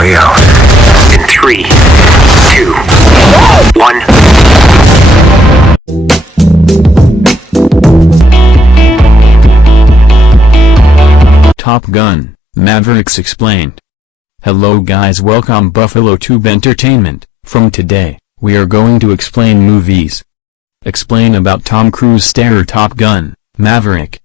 carry out in 3, 2, 1. Top Gun, Mavericks explained. Hello guys, welcome Buffalo Tube Entertainment. From today, we are going to explain movies. Explain about Tom Cruise star Top Gun, Maverick.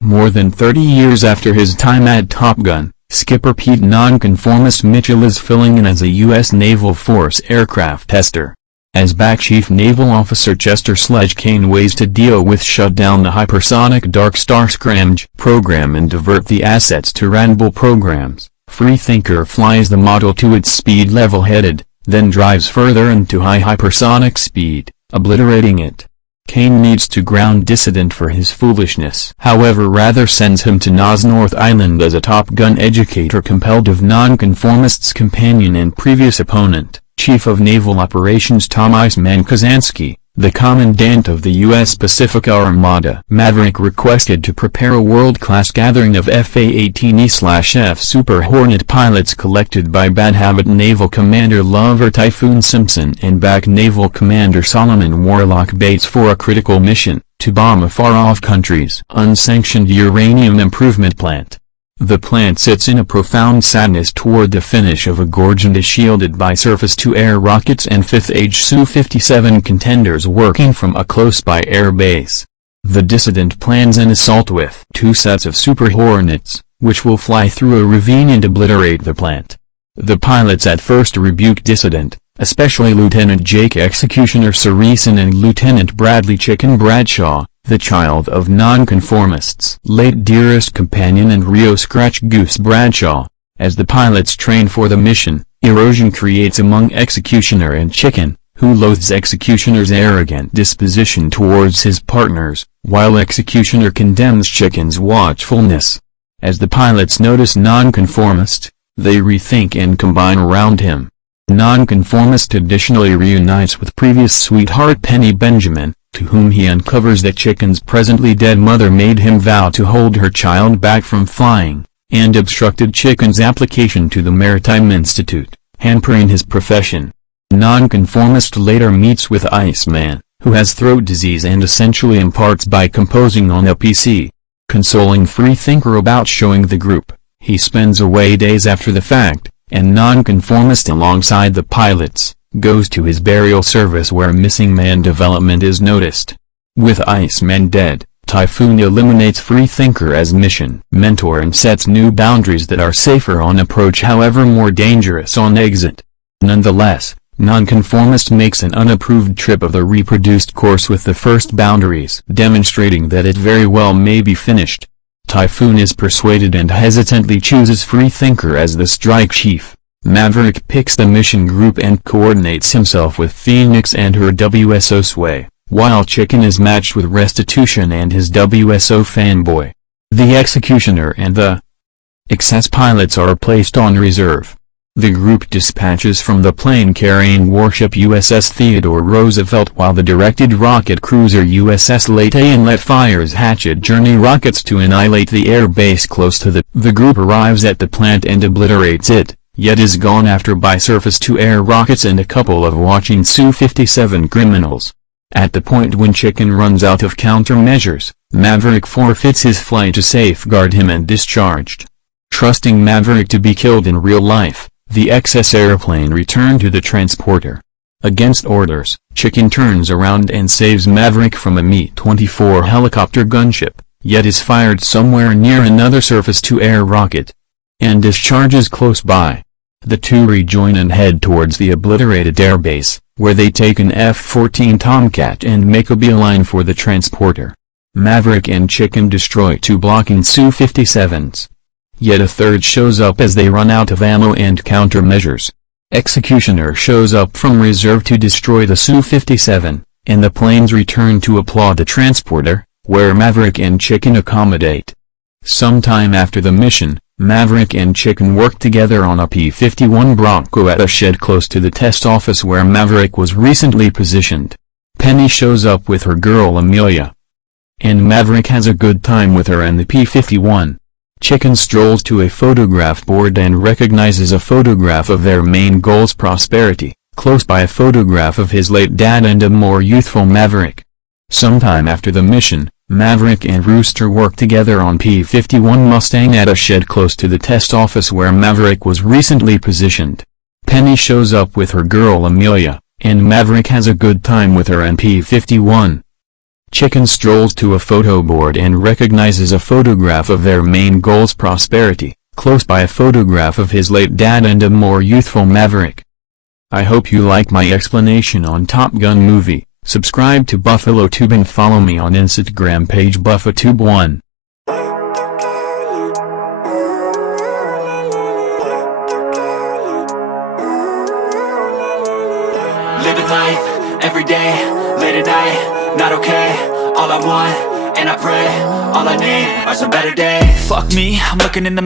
More than 30 years after his time at Top Gun, Skipper Pete Nonconformist Mitchell is filling in as a U.S. Naval Force aircraft tester. As Back Chief Naval Officer Chester Sledge Kane ways to deal with shut down the hypersonic Dark Star Scramj program and divert the assets to Randall programs, Freethinker flies the model to its speed level-headed, then drives further into high hypersonic speed, obliterating it. Kane needs to ground Dissident for his foolishness. However, rather sends him to Nas North Island as a Top Gun educator compelled of Nonconformist's companion and previous opponent, Chief of Naval Operations Tom Iceman Kazansky, the Commandant of the U.S. Pacific Armada. Maverick requested to prepare a world-class gathering of FA-18E/F Super Hornet pilots collected by Bad Habit Naval Commander Lover Typhoon Simpson and Back Naval Commander Solomon Warlock Bates for a critical mission, to bomb a far-off country's unsanctioned uranium improvement plant. The plant sits in a profound sadness toward the finish of a gorge and is shielded by surface-to-air rockets and fifth-age Su-57 contenders working from a close-by air base. The Dissident plans an assault with 2 sets of Super Hornets, which will fly through a ravine and obliterate the plant. The pilots at first rebuke Dissident, especially Lieutenant Jake Executioner Saracen and Lieutenant Bradley Chicken Bradshaw, the child of Nonconformist's late dearest companion and Rio Scratch Goose Bradshaw. As the pilots train for the mission, erosion creates among Executioner and Chicken, who loathes Executioner's arrogant disposition towards his partners, while Executioner condemns Chicken's watchfulness. As the pilots notice Nonconformist, they rethink and combine around him. Nonconformist additionally reunites with previous sweetheart Penny Benjamin, to whom he uncovers that Chicken's presently dead mother made him vow to hold her child back from flying, and obstructed Chicken's application to the Maritime Institute, hampering his profession. Nonconformist later meets with Iceman, who has throat disease and essentially imparts by composing on a PC. Consoling Freethinker about showing the group, he spends away days after the fact, and Nonconformist alongside the pilots, goes to his burial service where missing man development is noticed. With Iceman dead, Typhoon eliminates Freethinker as mission mentor and sets new boundaries that are safer on approach however more dangerous on exit. Nonetheless, Nonconformist makes an unapproved trip of the reproduced course with the first boundaries, demonstrating that it very well may be finished. Typhoon is persuaded and hesitantly chooses Freethinker as the strike chief. Maverick picks the mission group and coordinates himself with Phoenix and her WSO Sway, while Chicken is matched with Restitution and his WSO Fanboy. The Executioner and the excess pilots are placed on reserve. The group dispatches from the plane-carrying warship USS Theodore Roosevelt while the directed rocket cruiser USS Leyte Inlet fires Hatchet Journey rockets to annihilate the air base close to the group arrives at the plant and obliterates it, yet is gone after by surface-to-air rockets and a couple of watching Su-57 criminals. At the point when Chicken runs out of countermeasures, Maverick forfeits his flight to safeguard him and discharged. Trusting Maverick to be killed in real life, the excess airplane returned to the transporter. Against orders, Chicken turns around and saves Maverick from a Mi-24 helicopter gunship, yet is fired somewhere near another surface-to-air rocket, and discharges close by. The two rejoin and head towards the obliterated airbase, where they take an F-14 Tomcat and make a beeline for the transporter. Maverick and Chicken destroy 2 blocking Su-57s. Yet a third shows up as they run out of ammo and countermeasures. Executioner shows up from reserve to destroy the Su-57, and the planes return to applaud the transporter, where Maverick and Chicken accommodate. Sometime after the mission, Maverick and Chicken work together on a P-51 Bronco at a shed close to the test office where Maverick was recently positioned. Penny shows up with her girl Amelia, and Maverick has a good time with her and the P-51. Chicken strolls to a photograph board and recognizes a photograph of their main goal's prosperity, close by a photograph of his late dad and a more youthful Maverick. Sometime after the mission, Maverick and Rooster work together on P-51 Mustang at a shed close to the test office where Maverick was recently positioned. Penny shows up with her girl Amelia, and Maverick has a good time with her and P-51. Chicken strolls to a photo board and recognizes a photograph of their main goal's prosperity, close by a photograph of his late dad and a more youthful Maverick. I hope you like my explanation on Top Gun movie. Subscribe to Buffalo Tube and follow me on Instagram page BuffaTube1. Living life, every day, late at night, not okay. All I want, and I pray, all I need are some better days. Fuck me, I'm looking in the